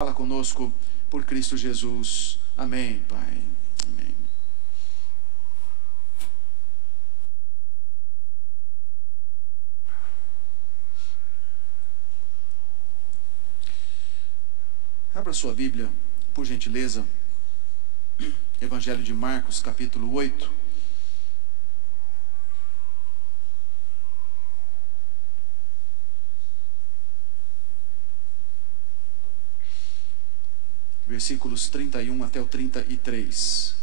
Fala conosco por Cristo Jesus. Amém, Pai. Amém. Abra sua Bíblia, por gentileza. Evangelho de Marcos, capítulo 8. Versículos 31 até o 33.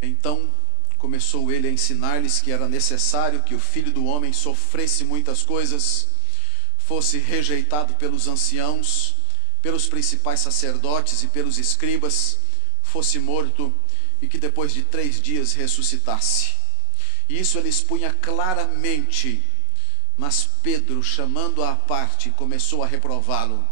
Então começou ele a ensinar-lhes que era necessário que o Filho do Homem sofresse muitas coisas, fosse rejeitado pelos anciãos, pelos principais sacerdotes e pelos escribas, fosse morto e que depois de 3 dias ressuscitasse. E isso ele expunha claramente, mas Pedro, chamando-o à parte, começou a reprová-lo.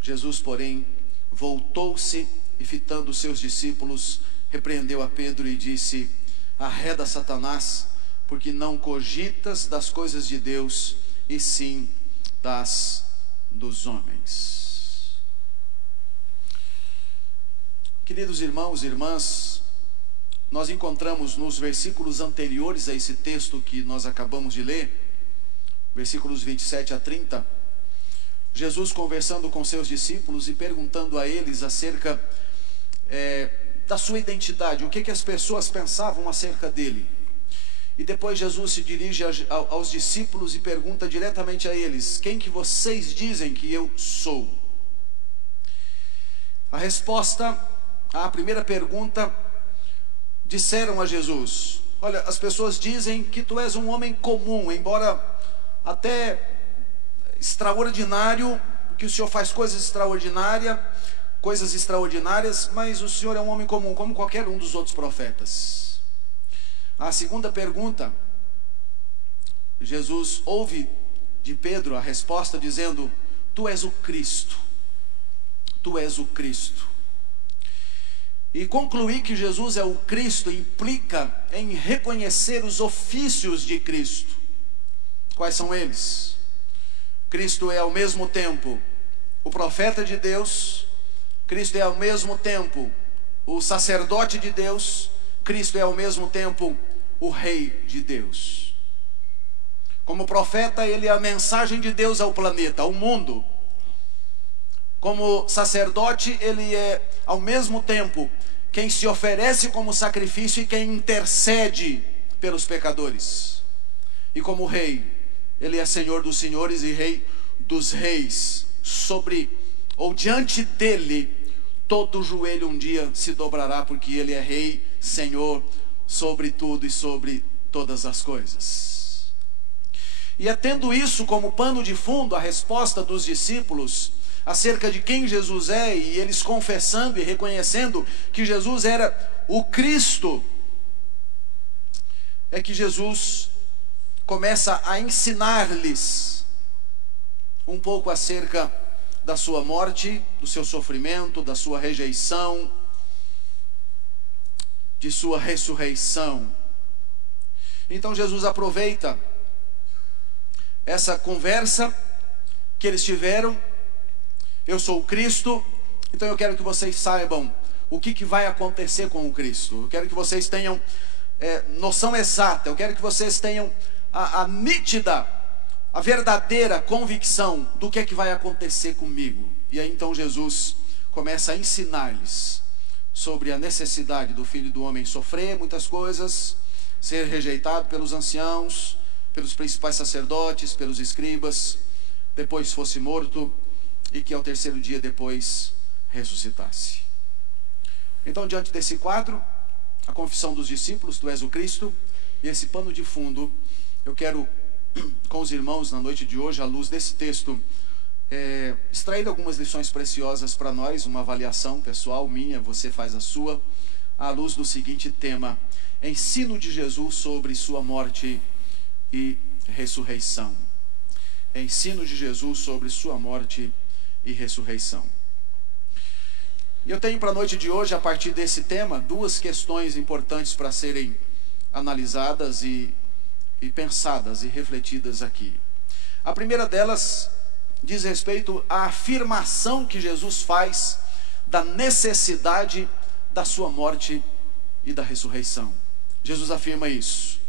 Jesus, porém, voltou-se e, fitando os seus discípulos, repreendeu a Pedro e disse: arreda, Satanás, porque não cogitas das coisas de Deus, e sim das dos homens. Queridos irmãos e irmãs, nós encontramos nos versículos anteriores a esse texto que nós acabamos de ler, versículos 27 a 30, Jesus conversando com seus discípulos e perguntando a eles acerca da sua identidade, o que as pessoas pensavam acerca dele. E depois Jesus se dirige aos discípulos e pergunta diretamente a eles: quem que vocês dizem que eu sou? A resposta à primeira pergunta, disseram a Jesus: olha, as pessoas dizem que tu és um homem comum, embora até extraordinário, que o Senhor faz coisas extraordinárias, mas o Senhor é um homem comum, como qualquer um dos outros profetas. A segunda pergunta, Jesus ouve de Pedro a resposta dizendo: tu és o Cristo. Tu és o Cristo. E concluir que Jesus é o Cristo implica em reconhecer os ofícios de Cristo. Quais são eles? Cristo é ao mesmo tempo o profeta de Deus, Cristo é ao mesmo tempo o sacerdote de Deus, Cristo é ao mesmo tempo o rei de Deus. Como profeta, ele é a mensagem de Deus ao planeta, ao mundo. Como sacerdote, ele é ao mesmo tempo quem se oferece como sacrifício e quem intercede pelos pecadores. E como rei, ele é Senhor dos senhores e Rei dos reis. Sobre ou diante dele todo joelho um dia se dobrará, porque ele é Rei, Senhor sobre tudo e sobre todas as coisas. E é tendo isso como pano de fundo a resposta dos discípulos acerca de quem Jesus é, e eles confessando e reconhecendo que Jesus era o Cristo, é que Jesus começa a ensinar-lhes um pouco acerca da sua morte, do seu sofrimento, da sua rejeição, de sua ressurreição. Então Jesus aproveita essa conversa que eles tiveram: eu sou o Cristo, então eu quero que vocês saibam o que vai acontecer com o Cristo. Eu quero que vocês tenham noção exata, eu quero que vocês tenham a nítida, a verdadeira convicção do que é que vai acontecer comigo. E aí então Jesus começa a ensinar-lhes sobre a necessidade do Filho do Homem sofrer muitas coisas, ser rejeitado pelos anciãos, pelos principais sacerdotes, pelos escribas, depois fosse morto e que ao 3º dia depois ressuscitasse. Então, diante desse quadro, a confissão dos discípulos: tu és o Cristo, e esse pano de fundo, eu quero com os irmãos na noite de hoje, à luz desse texto, extrair algumas lições preciosas para nós, uma avaliação pessoal minha, você faz a sua, à luz do seguinte tema: ensino de Jesus sobre sua morte e ressurreição. Ensino de Jesus sobre sua morte e ressurreição. E eu tenho para a noite de hoje, a partir desse tema, duas questões importantes para serem analisadas e pensadas e refletidas aqui. A primeira delas diz respeito à afirmação que Jesus faz da necessidade da sua morte e da ressurreição. Jesus afirma isso.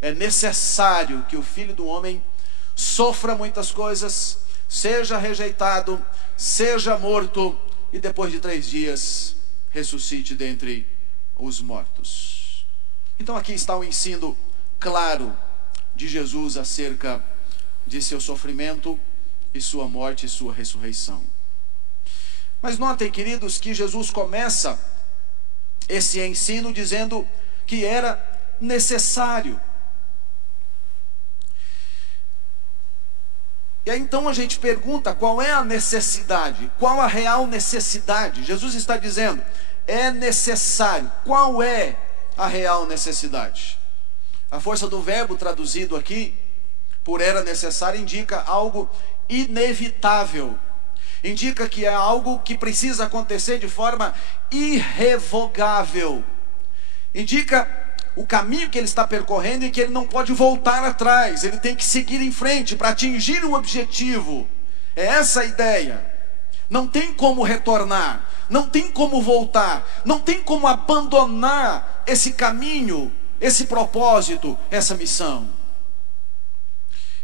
É necessário que o Filho do Homem sofra muitas coisas, seja rejeitado, seja morto e depois de 3 dias ressuscite dentre os mortos. Então aqui está o ensino claro de Jesus acerca de seu sofrimento e sua morte e sua ressurreição. Mas notem, queridos, que Jesus começa esse ensino dizendo que era necessário. E aí então a gente pergunta, qual é a necessidade? Qual a real necessidade? Jesus está dizendo, é necessário. Qual é a real necessidade? A força do verbo traduzido aqui, por era necessário, indica algo inevitável. Indica que é algo que precisa acontecer de forma irrevogável. Indica o caminho que ele está percorrendo e que ele não pode voltar atrás. Ele tem que seguir em frente para atingir o objetivo. É essa a ideia. Não tem como retornar, não tem como voltar, não tem como abandonar esse caminho, esse propósito, essa missão.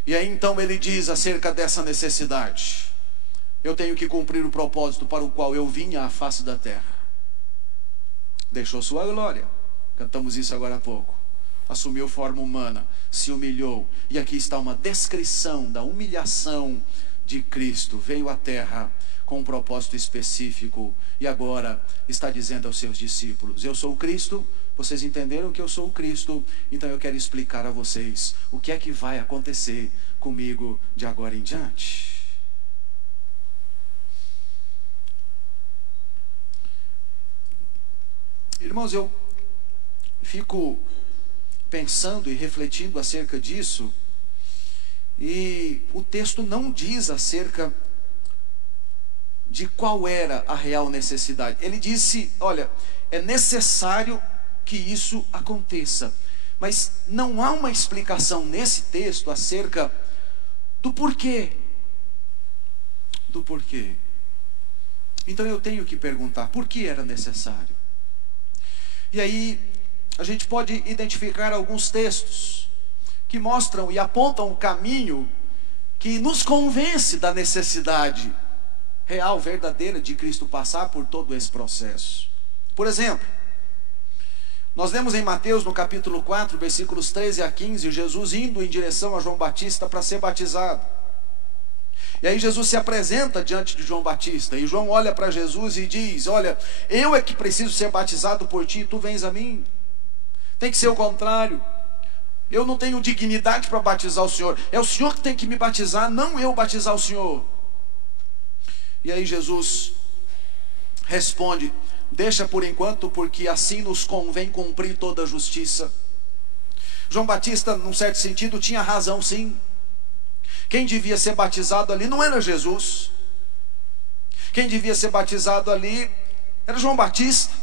E aí então ele diz acerca dessa necessidade: eu tenho que cumprir o propósito para o qual eu vim à face da terra. Deixou sua glória, cantamos isso agora há pouco. Assumiu forma humana, se humilhou. E aqui está uma descrição da humilhação de Cristo. Veio à terra com um propósito específico e agora está dizendo aos seus discípulos: eu sou o Cristo. Vocês entenderam que eu sou o Cristo, então eu quero explicar a vocês o que é que vai acontecer comigo de agora em diante. Irmãos, eu fico pensando e refletindo acerca disso, e o texto não diz acerca de qual era a real necessidade. Ele disse, olha, é necessário que isso aconteça, mas não há uma explicação nesse texto acerca do porquê. Do porquê. Então eu tenho que perguntar, por que era necessário? E aí a gente pode identificar alguns textos que mostram e apontam o caminho que nos convence da necessidade real, verdadeira de Cristo passar por todo esse processo. Por exemplo, nós lemos em Mateus no capítulo 4, versículos 13 a 15, Jesus indo em direção a João Batista para ser batizado. E aí Jesus se apresenta diante de João Batista, e João olha para Jesus e diz, olha, eu é que preciso ser batizado por ti, e tu vens a mim. Tem que ser o contrário. Eu não tenho dignidade para batizar o Senhor, é o Senhor que tem que me batizar, não eu batizar o Senhor. E aí Jesus responde, deixa por enquanto, porque assim nos convém cumprir toda a justiça. João Batista, num certo sentido, tinha razão sim. Quem devia ser batizado ali não era Jesus. Quem devia ser batizado ali era João Batista.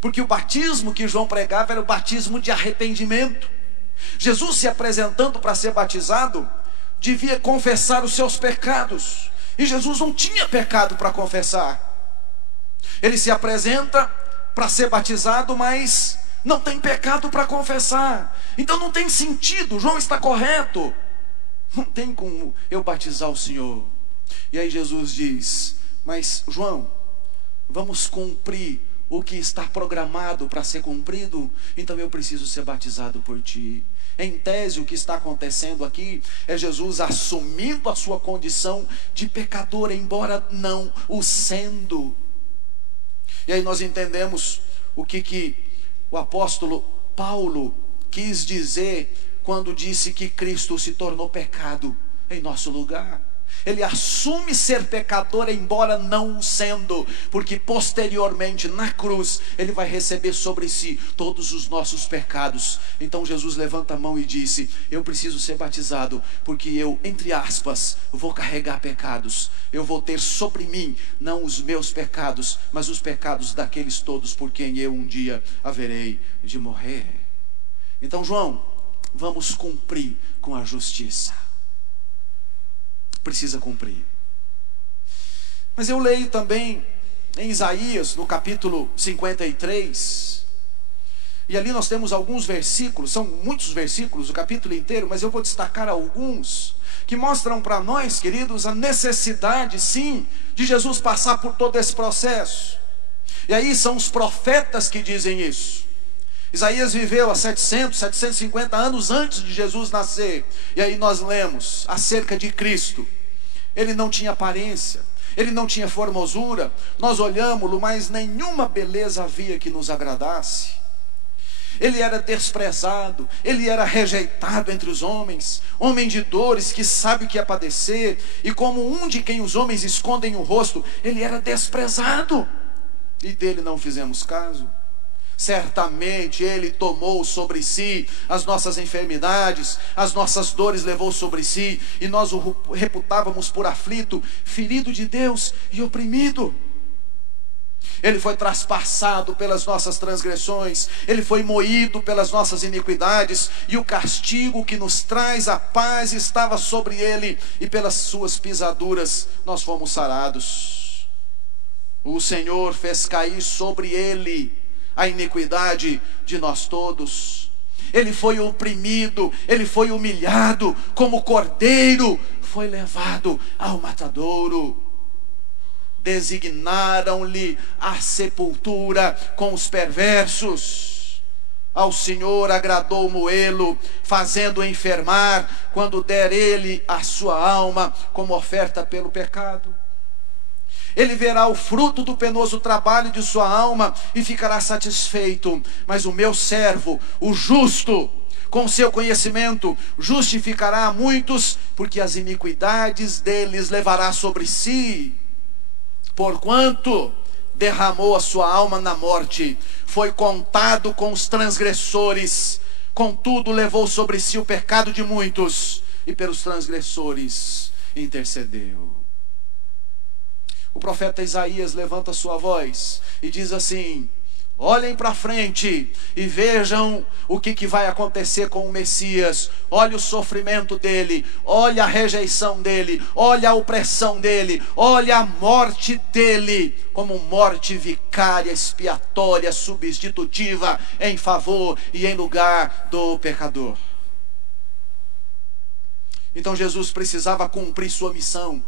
Porque o batismo que João pregava era o batismo de arrependimento. Jesus se apresentando para ser batizado, devia confessar os seus pecados. E Jesus não tinha pecado para confessar. Ele se apresenta para ser batizado, mas não tem pecado para confessar. Então não tem sentido, João está correto. Não tem como eu batizar o Senhor. E aí Jesus diz, mas João, vamos cumprir o que está programado para ser cumprido, então eu preciso ser batizado por ti. Em tese, o que está acontecendo aqui é Jesus assumindo a sua condição de pecador, embora não o sendo. E aí nós entendemos o que o apóstolo Paulo quis dizer quando disse que Cristo se tornou pecado em nosso lugar. Ele assume ser pecador, embora não o sendo, porque posteriormente na cruz ele vai receber sobre si todos os nossos pecados. Então Jesus levanta a mão e disse: eu preciso ser batizado, porque eu, entre aspas, vou carregar pecados. Eu vou ter sobre mim não os meus pecados, mas os pecados daqueles todos por quem eu um dia haverei de morrer. Então, João, vamos cumprir com a justiça. Precisa cumprir. Mas eu leio também em Isaías, no capítulo 53, e ali nós temos alguns versículos, são muitos versículos, o capítulo inteiro, mas eu vou destacar alguns que mostram para nós, queridos, a necessidade, sim, de Jesus passar por todo esse processo. E aí são os profetas que dizem isso. Isaías viveu há 750 anos antes de Jesus nascer. E aí nós lemos acerca de Cristo. Ele não tinha aparência, ele não tinha formosura. Nós olhamos-lo, mas nenhuma beleza havia que nos agradasse. Ele era desprezado, ele era rejeitado entre os homens, homem de dores, que sabe o que é padecer. E como um de quem os homens escondem o rosto, ele era desprezado, e dele não fizemos caso. Certamente ele tomou sobre si as nossas enfermidades, as nossas dores levou sobre si, e nós o reputávamos por aflito, ferido de Deus e oprimido. Ele foi traspassado pelas nossas transgressões, ele foi moído pelas nossas iniquidades, e o castigo que nos traz a paz estava sobre ele, e pelas suas pisaduras nós fomos sarados. O Senhor fez cair sobre ele a iniquidade de nós todos. Ele foi oprimido, ele foi humilhado, como cordeiro foi levado ao matadouro. Designaram-lhe a sepultura com os perversos. Ao Senhor agradou moê-lo, fazendo-o enfermar, quando der ele a sua alma como oferta pelo pecado. Ele verá o fruto do penoso trabalho de sua alma e ficará satisfeito. Mas o meu servo, o justo, com seu conhecimento, justificará a muitos, porque as iniquidades deles levará sobre si. Porquanto derramou a sua alma na morte, foi contado com os transgressores, contudo levou sobre si o pecado de muitos, e pelos transgressores intercedeu. O profeta Isaías levanta sua voz e diz assim: olhem para frente e vejam o que vai acontecer com o Messias. Olha o sofrimento dele, olha a rejeição dele, olha a opressão dele, olha a morte dele, como morte vicária, expiatória, substitutiva, em favor e em lugar do pecador. Então Jesus precisava cumprir sua missão.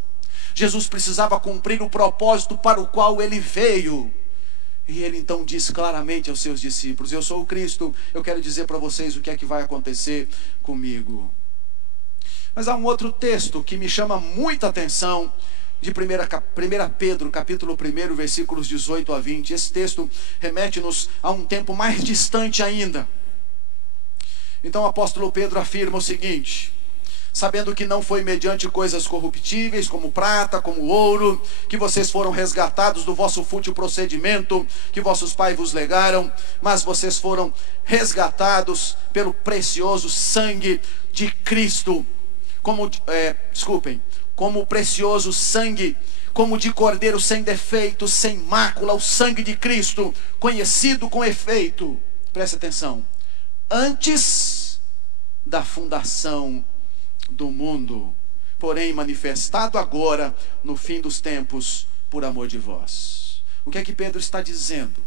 Jesus precisava cumprir o propósito para o qual ele veio. E ele então diz claramente aos seus discípulos: eu sou o Cristo, eu quero dizer para vocês o que é que vai acontecer comigo. Mas há um outro texto que me chama muita atenção, de 1 Pedro, capítulo 1, versículos 18 a 20. Esse texto remete-nos a um tempo mais distante ainda. Então o apóstolo Pedro afirma o seguinte: sabendo que não foi mediante coisas corruptíveis, como prata, como ouro, que vocês foram resgatados do vosso fútil procedimento, que vossos pais vos legaram, mas vocês foram resgatados pelo precioso sangue de Cristo, como o precioso sangue, como de cordeiro sem defeito, sem mácula, o sangue de Cristo, conhecido com efeito, preste atenção, antes da fundação do mundo, porém manifestado agora no fim dos tempos por amor de vós. O que é que Pedro está dizendo?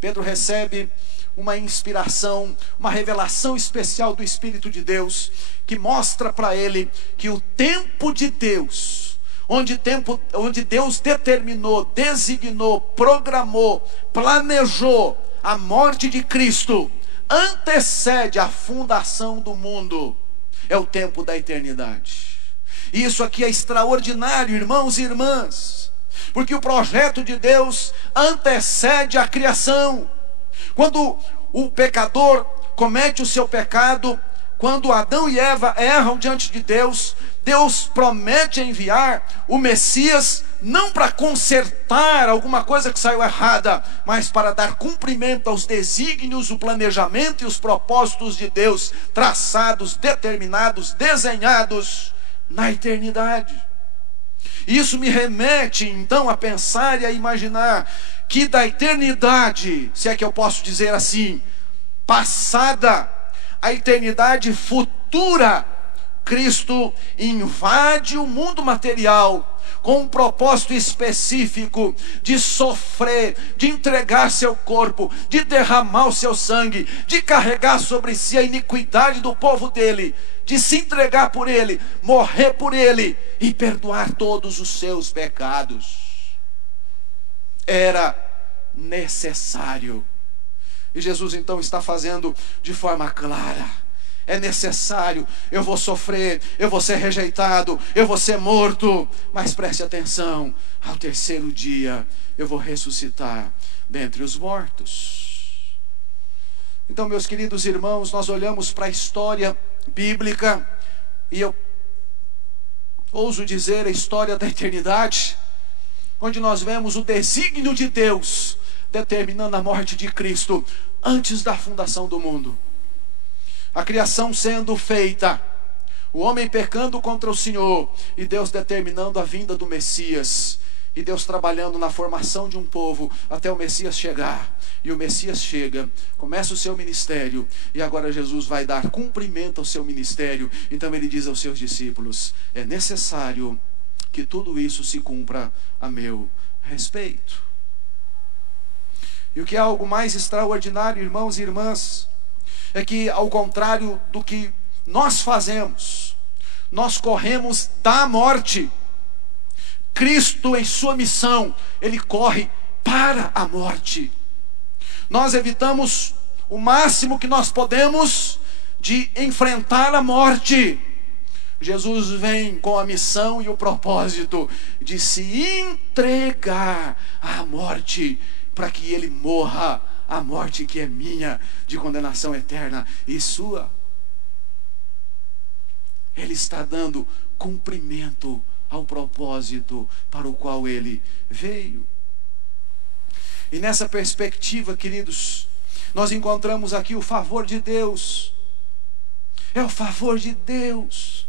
Pedro recebe uma inspiração, uma revelação especial do Espírito de Deus, que mostra para ele que o tempo de Deus, onde Deus determinou, designou, programou, planejou a morte de Cristo, antecede a fundação do mundo. É o tempo da eternidade. E isso aqui é extraordinário, irmãos e irmãs, porque o projeto de Deus antecede a criação. Quando o pecador comete o seu pecado, quando Adão e Eva erram diante de Deus, Deus promete enviar o Messias não para consertar alguma coisa que saiu errada, mas para dar cumprimento aos desígnios, o planejamento e os propósitos de Deus, traçados, determinados, desenhados na eternidade. Isso me remete então a pensar e a imaginar que da eternidade, se é que eu posso dizer assim, passada, a eternidade futura, Cristo invade o mundo material com um propósito específico de sofrer, de entregar seu corpo, de derramar o seu sangue, de carregar sobre si a iniquidade do povo dele, de se entregar por ele, morrer por ele e perdoar todos os seus pecados. Era necessário. E Jesus então está fazendo de forma clara: é necessário, eu vou sofrer, eu vou ser rejeitado, eu vou ser morto, mas preste atenção, ao terceiro dia eu vou ressuscitar dentre os mortos. Então, meus queridos irmãos, nós olhamos para a história bíblica, e eu ouso dizer a história da eternidade, onde nós vemos o desígnio de Deus determinando a morte de Cristo antes da fundação do mundo. A criação sendo feita, o homem pecando contra o Senhor, e Deus determinando a vinda do Messias, e Deus trabalhando na formação de um povo até o Messias chegar. E o Messias chega, começa o seu ministério, e agora Jesus vai dar cumprimento ao seu ministério. Então ele diz aos seus discípulos: é necessário que tudo isso se cumpra a meu respeito. E o que é algo mais extraordinário, irmãos e irmãs, é que, ao contrário do que nós fazemos, nós corremos da morte. Cristo, em sua missão, ele corre para a morte. Nós evitamos o máximo que nós podemos de enfrentar a morte. Jesus vem com a missão e o propósito de se entregar à morte, para que ele morra a morte que é minha, de condenação eterna e sua. Ele está dando cumprimento ao propósito para o qual ele veio. E nessa perspectiva, queridos, nós encontramos aqui o favor de Deus. É o favor de Deus,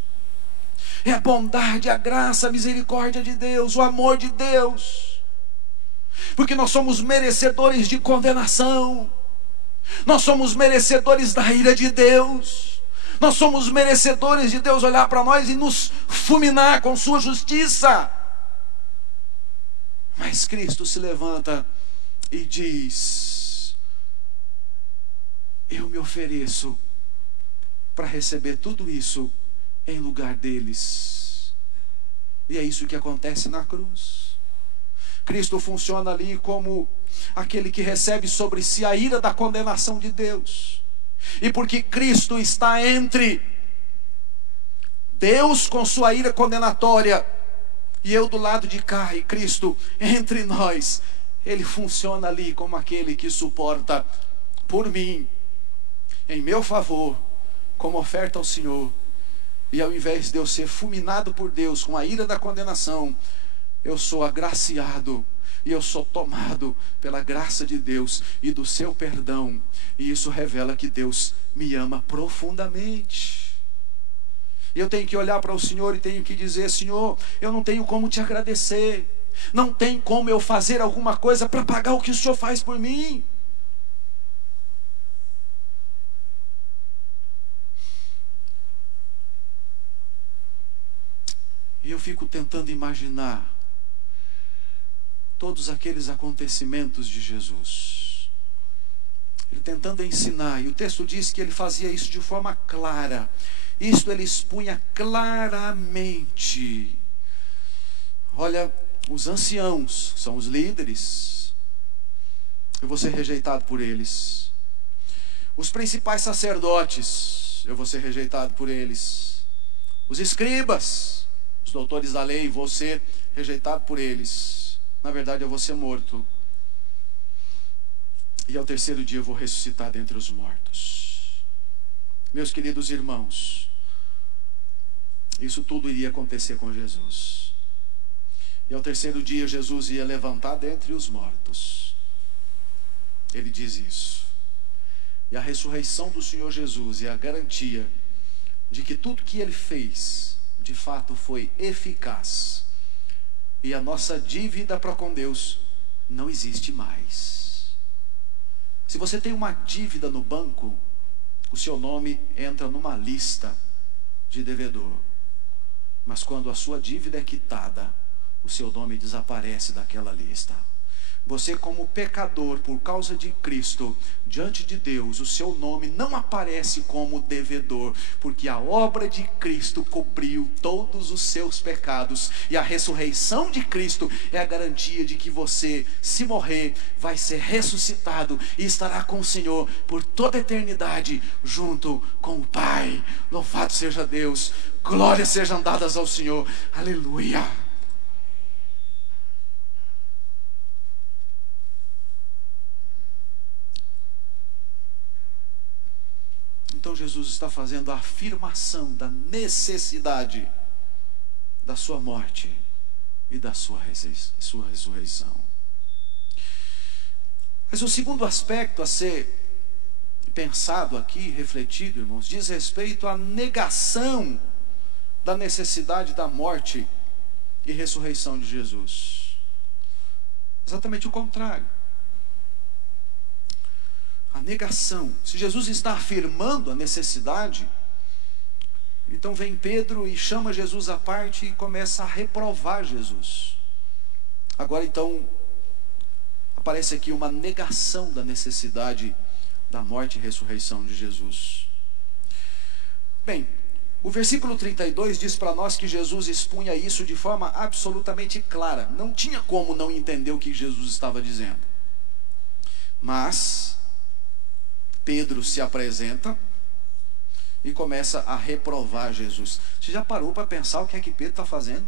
é a bondade, a graça, a misericórdia de Deus, o amor de Deus. Porque nós somos merecedores de condenação, nós somos merecedores da ira de Deus, nós somos merecedores de Deus olhar para nós e nos fulminar com sua justiça. Mas Cristo se levanta e diz: eu me ofereço para receber tudo isso em lugar deles. E é isso que acontece na cruz. Cristo funciona ali como aquele que recebe sobre si a ira da condenação de Deus. E porque Cristo está entre Deus com sua ira condenatória e eu do lado de cá, e Cristo entre nós, ele funciona ali como aquele que suporta por mim, em meu favor, como oferta ao Senhor. E ao invés de eu ser fulminado por Deus com a ira da condenação, eu sou agraciado e eu sou tomado pela graça de Deus e do seu perdão. E isso revela que Deus me ama profundamente. E eu tenho que olhar para o Senhor e tenho que dizer: Senhor, eu não tenho como te agradecer, não tem como eu fazer alguma coisa para pagar o que o Senhor faz por mim. E eu fico tentando imaginar todos aqueles acontecimentos de Jesus, ele tentando ensinar, e o texto diz que ele fazia isso de forma clara. Isto ele expunha claramente. Olha, os anciãos são os líderes, eu vou ser rejeitado por eles. Os principais sacerdotes, eu vou ser rejeitado por eles. Os escribas, os doutores da lei, vou ser rejeitado por eles. Na verdade, eu vou ser morto, e ao terceiro dia eu vou ressuscitar dentre os mortos. Meus queridos irmãos, Isso tudo iria acontecer com Jesus. E ao terceiro dia Jesus ia levantar dentre os mortos. Ele diz isso. E a ressurreição do Senhor Jesus é a garantia de que tudo que Ele fez, de fato foi eficaz. E a nossa dívida para com Deus não existe mais. Se você tem uma dívida no banco, o seu nome entra numa lista de devedor. Mas quando a sua dívida é quitada, o seu nome desaparece daquela lista. Você, como pecador, por causa de Cristo, diante de Deus, o seu nome não aparece como devedor, porque a obra de Cristo cobriu todos os seus pecados, e a ressurreição de Cristo é a garantia de que você, se morrer, vai ser ressuscitado e estará com o Senhor por toda a eternidade, junto com o Pai. Louvado seja Deus, glórias sejam dadas ao Senhor, aleluia. Então Jesus está fazendo a afirmação da necessidade da sua morte e da sua ressurreição. Mas o segundo aspecto a ser pensado aqui, refletido, irmãos, diz respeito à negação da necessidade da morte e ressurreição de Jesus. Exatamente o contrário. A negação. Se Jesus está afirmando a necessidade, então vem Pedro e chama Jesus à parte e começa a reprovar Jesus. Agora então aparece aqui uma negação da necessidade da morte e ressurreição de Jesus. Bem, o versículo 32 diz para nós que Jesus expunha isso de forma absolutamente clara. Não tinha como não entender o que Jesus estava dizendo. Mas Pedro se apresenta e começa a reprovar Jesus. Você já parou para pensar o que é que Pedro está fazendo?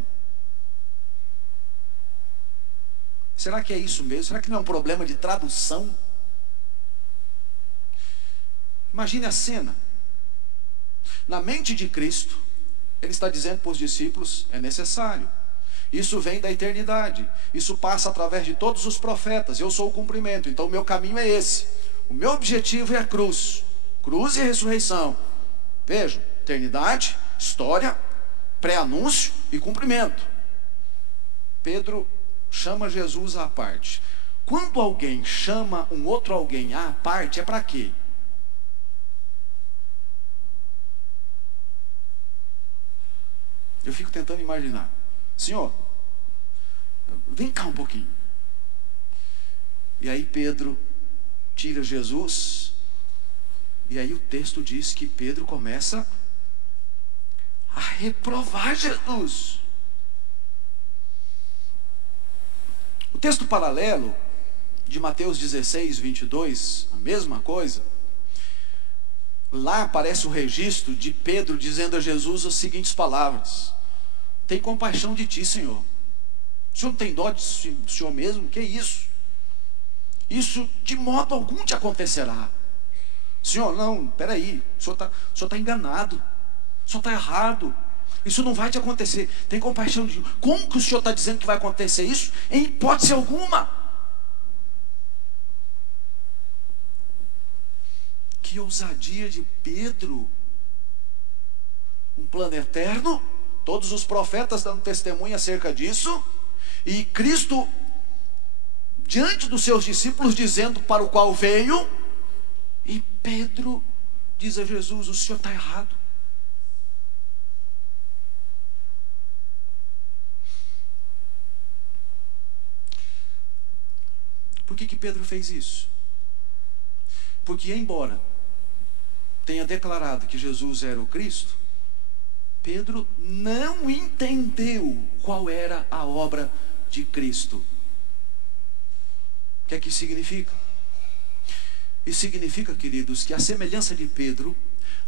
Será que é isso mesmo? Será que não é um problema de tradução? Imagine a cena. Na mente de Cristo, Ele está dizendo para os discípulos: é necessário. Isso vem da eternidade. Isso passa através de todos os profetas. Eu sou o cumprimento. Então o meu caminho é esse. O meu objetivo é a cruz. Cruz e ressurreição. Vejam, eternidade, história, pré-anúncio e cumprimento. Pedro chama Jesus à parte. Quando alguém chama um outro alguém à parte, é para quê? Eu fico tentando imaginar. Senhor, vem cá um pouquinho. E aí Pedro tira Jesus, e aí o texto diz que Pedro começa a reprovar Jesus. O texto paralelo de Mateus 16, 22, a mesma coisa. Lá aparece o registro de Pedro dizendo a Jesus as seguintes palavras: tem compaixão de ti, Senhor. O Senhor não tem dó do Senhor mesmo? Que isso? Isso de modo algum te acontecerá. Senhor, não, peraí, o Senhor está enganado, o Senhor está errado, isso não vai te acontecer. Tem compaixão de ti. Como que o Senhor está dizendo que vai acontecer isso? Em hipótese alguma. Que ousadia de Pedro. Um plano eterno, todos os profetas dando testemunho acerca disso, e Cristo diante dos seus discípulos dizendo para o qual veio, e Pedro diz a Jesus: o Senhor está errado. Por que Pedro fez isso? Porque embora tenha declarado que Jesus era o Cristo, Pedro não entendeu qual era a obra de Cristo. O que é que significa? Isso significa, queridos, que a semelhança de Pedro,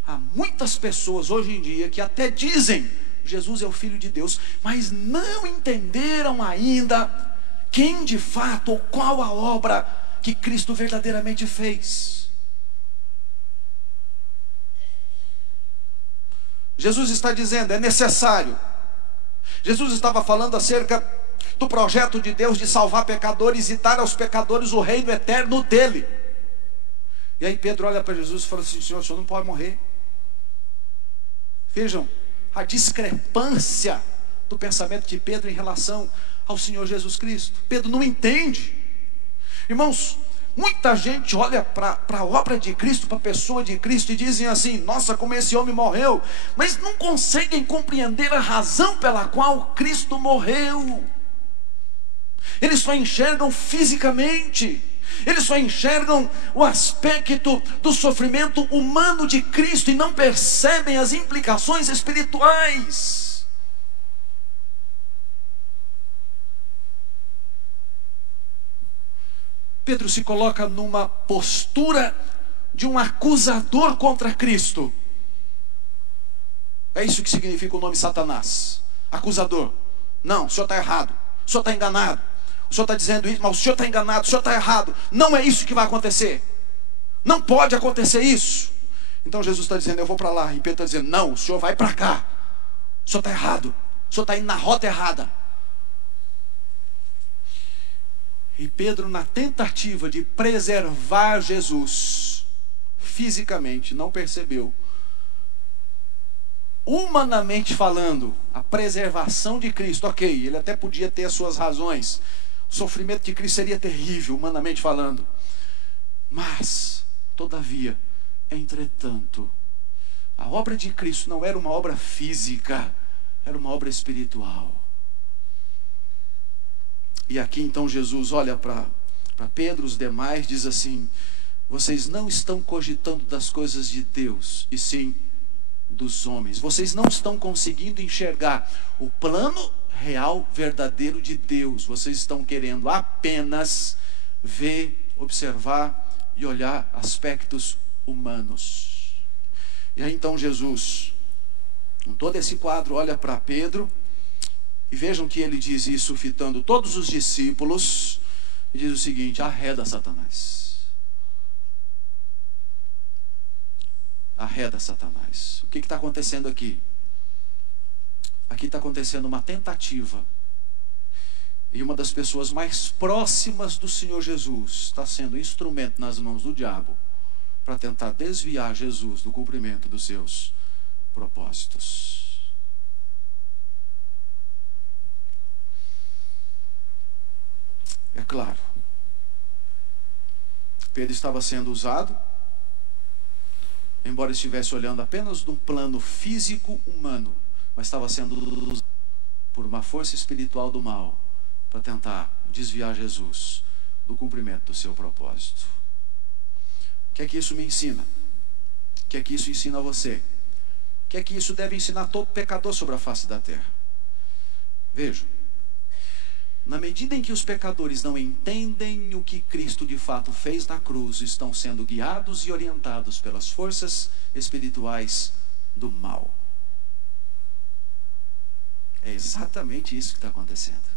há muitas pessoas hoje em dia que até dizem Jesus é o Filho de Deus, mas não entenderam ainda quem de fato ou qual a obra que Cristo verdadeiramente fez. Jesus está dizendo, é necessário. Jesus estava falando acerca do projeto de Deus de salvar pecadores e dar aos pecadores o reino eterno dele. E aí Pedro olha para Jesus e fala assim: Senhor, o senhor não pode morrer. Vejam a discrepância do pensamento de Pedro em relação ao Senhor Jesus Cristo. Pedro não entende. Irmãos, muita gente olha para a obra de Cristo, para a pessoa de Cristo, e dizem assim: nossa, como esse homem morreu, mas não conseguem compreender a razão pela qual Cristo morreu. Eles só enxergam fisicamente, eles só enxergam o aspecto do sofrimento humano de Cristo e não percebem as implicações espirituais. Pedro se coloca numa postura de um acusador contra Cristo. É isso que significa o nome Satanás, acusador. Não, o senhor está errado, o senhor está enganado, o senhor está dizendo isso, mas o senhor está enganado, o senhor está errado. Não é isso que vai acontecer, não pode acontecer isso. Então Jesus está dizendo: eu vou para lá. E Pedro está dizendo: não, o senhor vai para cá, o senhor está errado, o senhor está indo na rota errada. E Pedro, na tentativa de preservar Jesus fisicamente, não percebeu, humanamente falando, a preservação de Cristo. Ok, ele até podia ter as suas razões, o sofrimento de Cristo seria terrível, humanamente falando, mas, todavia, entretanto, a obra de Cristo não era uma obra física, era uma obra espiritual. E aqui então Jesus olha para Pedro, os demais, diz assim: vocês não estão cogitando das coisas de Deus, e sim dos homens. Vocês não estão conseguindo enxergar o plano real, verdadeiro de Deus. Vocês estão querendo apenas ver, observar e olhar aspectos humanos. E aí então Jesus, com todo esse quadro, olha para Pedro. E vejam que ele diz isso fitando todos os discípulos. E diz o seguinte: arreda Satanás. Arreda Satanás. O que está acontecendo aqui? Aqui está acontecendo uma tentativa. E uma das pessoas mais próximas do Senhor Jesus está sendo instrumento nas mãos do diabo para tentar desviar Jesus do cumprimento dos seus propósitos. É claro, Pedro estava sendo usado, embora estivesse olhando apenas de um plano físico humano, mas estava sendo usado por uma força espiritual do mal para tentar desviar Jesus do cumprimento do seu propósito. O que é que isso me ensina? O que é que isso ensina a você? O que é que isso deve ensinar todo pecador sobre a face da terra? Vejam, na medida em que os pecadores não entendem o que Cristo de fato fez na cruz, estão sendo guiados e orientados pelas forças espirituais do mal. É exatamente isso que está acontecendo.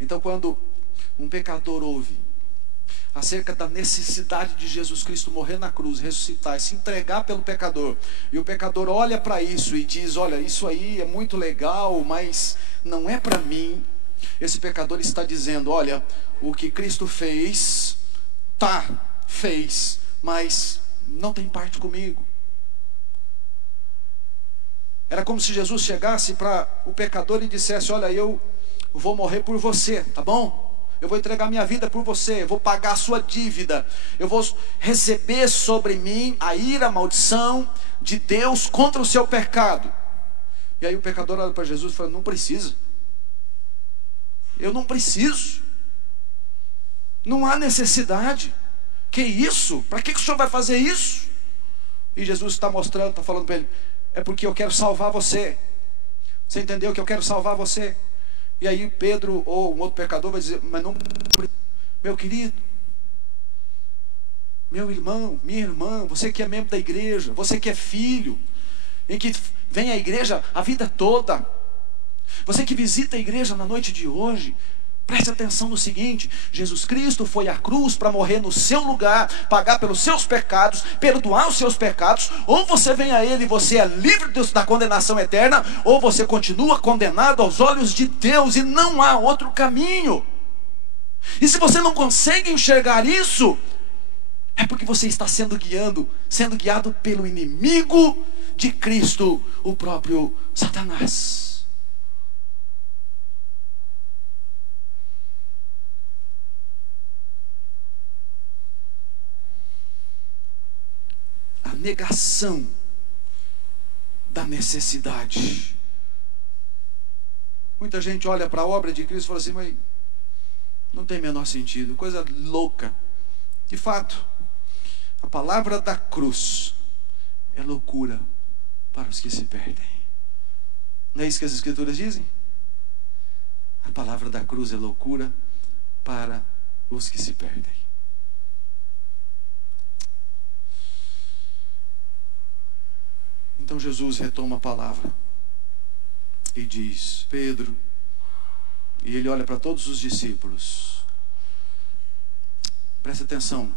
Então, quando um pecador ouve acerca da necessidade de Jesus Cristo morrer na cruz, ressuscitar e se entregar pelo pecador, e o pecador olha para isso e diz: olha, isso aí é muito legal, mas não é para mim. Esse pecador está dizendo: olha, o que Cristo fez, fez, mas não tem parte comigo. Era como se Jesus chegasse para o pecador e dissesse: olha, eu vou morrer por você, tá bom? Eu vou entregar minha vida por você, eu vou pagar a sua dívida, eu vou receber sobre mim a ira, a maldição de Deus contra o seu pecado. E aí o pecador olha para Jesus e fala: não precisa. Eu não preciso. Não há necessidade. Que isso? Para que o senhor vai fazer isso? E Jesus está mostrando, está falando para ele: é porque eu quero salvar você. Você entendeu que eu quero salvar você? E aí Pedro ou um outro pecador vai dizer: mas não, meu querido, meu irmão, minha irmã, você que é membro da igreja, você que é filho, em que vem à igreja a vida toda, você que visita a igreja na noite de hoje, Preste atenção no seguinte: Jesus Cristo foi à cruz para morrer no seu lugar, pagar pelos seus pecados, perdoar os seus pecados. Ou você vem a Ele e você é livre da condenação eterna, ou você continua condenado aos olhos de Deus, e não há outro caminho. E se você não consegue enxergar isso, é porque você está sendo guiado pelo inimigo de Cristo, o próprio Satanás. A negação da necessidade. Muita gente olha para a obra de Cristo e fala assim: mas não tem menor sentido, coisa louca. De fato, a palavra da cruz é loucura para os que se perdem. Não é isso que as Escrituras dizem? A palavra da cruz é loucura para os que se perdem. Então Jesus retoma a palavra e diz: Pedro, e ele olha para todos os discípulos, presta atenção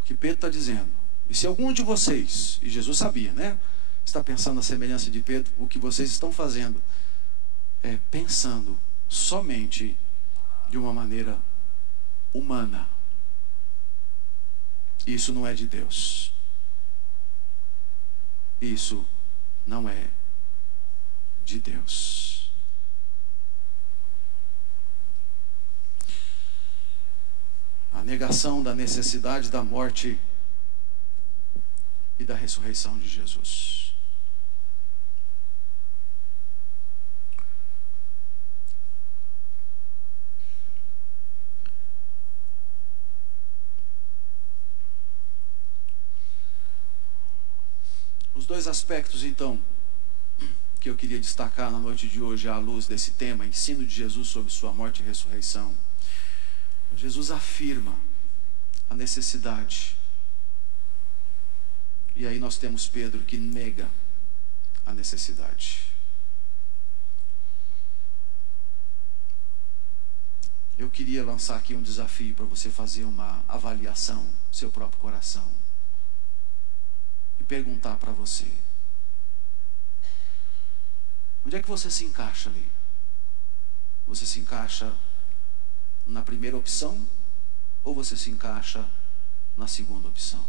o que Pedro está dizendo. E se algum de vocês, e Jesus sabia, né, está pensando a semelhança de Pedro, o que vocês estão fazendo é pensando somente de uma maneira humana. Isso não é de Deus. Isso não é de Deus. A negação da necessidade da morte e da ressurreição de Jesus. Os dois aspectos, então, que eu queria destacar na noite de hoje à luz desse tema, ensino de Jesus sobre sua morte e ressurreição. Jesus afirma a necessidade. E aí nós temos Pedro que nega a necessidade. Eu queria lançar aqui um desafio para você fazer uma avaliação do seu próprio coração. E perguntar para você: onde é que você se encaixa ali? Você se encaixa na primeira opção? Ou você se encaixa na segunda opção?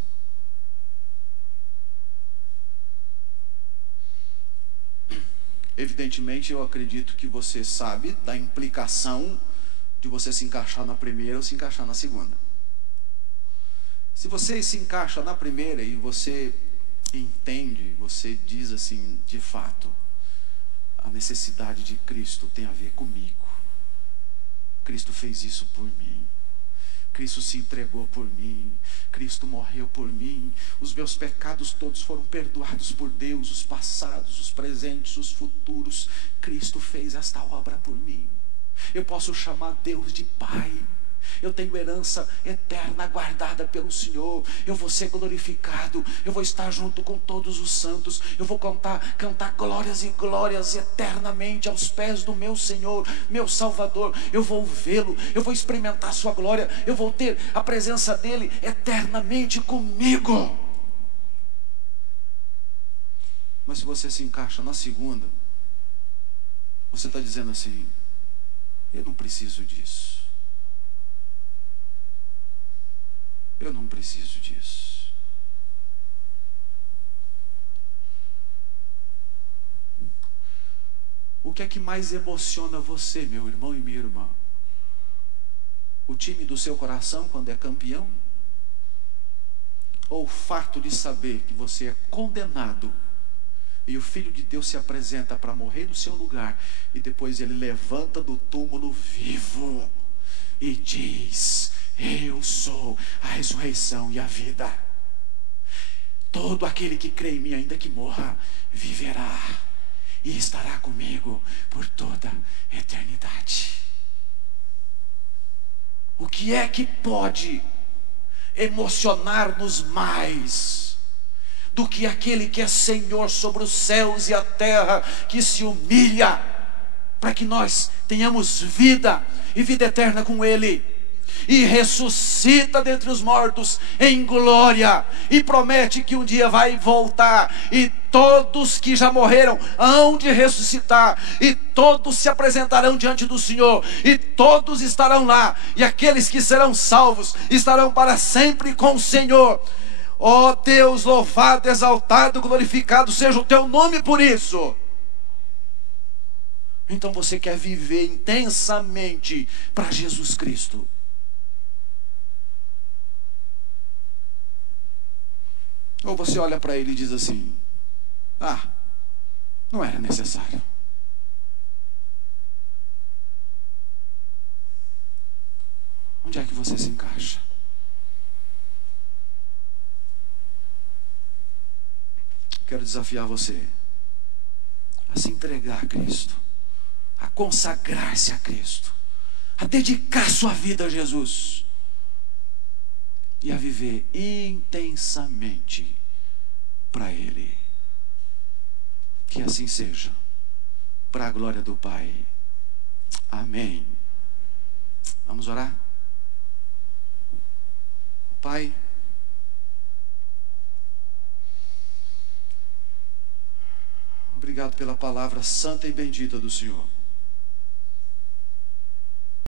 Evidentemente, eu acredito que você sabe da implicação de você se encaixar na primeira ou se encaixar na segunda. Se você se encaixa na primeira e você entende, você diz assim: de fato, a necessidade de Cristo tem a ver comigo. Cristo fez isso por mim. Cristo se entregou por mim. Cristo morreu por mim. Os meus pecados todos foram perdoados por Deus, os passados, os presentes, os futuros. Cristo fez esta obra por mim. Eu posso chamar Deus de Pai. Eu tenho herança eterna guardada pelo Senhor. Eu vou ser glorificado. Eu vou estar junto com todos os santos. Eu vou cantar glórias e glórias eternamente aos pés do meu Senhor, meu Salvador. Eu vou vê-lo. Eu vou experimentar sua glória. Eu vou ter a presença dele eternamente comigo. Mas se você se encaixa na segunda, você está dizendo assim: eu não preciso disso. Eu não preciso disso. O que é que mais emociona você, meu irmão e minha irmã? O time do seu coração quando é campeão? Ou o fato de saber que você é condenado e o Filho de Deus se apresenta para morrer no seu lugar e depois ele levanta do túmulo vivo e diz: eu sou a ressurreição e a vida. Todo aquele que crê em mim, ainda que morra, viverá e estará comigo por toda a eternidade. O que é que pode emocionar-nos mais do que aquele que é Senhor sobre os céus e a terra, que se humilha para que nós tenhamos vida e vida eterna com Ele. E ressuscita dentre os mortos em glória, e promete que um dia vai voltar, e todos que já morreram hão de ressuscitar, e todos se apresentarão diante do Senhor, e todos estarão lá, e aqueles que serão salvos estarão para sempre com o Senhor. Ó Deus, louvado, exaltado, glorificado seja o teu nome por isso. Então você quer viver intensamente para Jesus Cristo? Ou você olha para Ele e diz assim: ah, não era necessário. Onde é que você se encaixa? Quero desafiar você a se entregar a Cristo, a consagrar-se a Cristo, a dedicar sua vida a Jesus e a viver intensamente para Ele. Que assim seja, para a glória do Pai. Amém. Vamos orar? Pai, obrigado pela palavra santa e bendita do Senhor.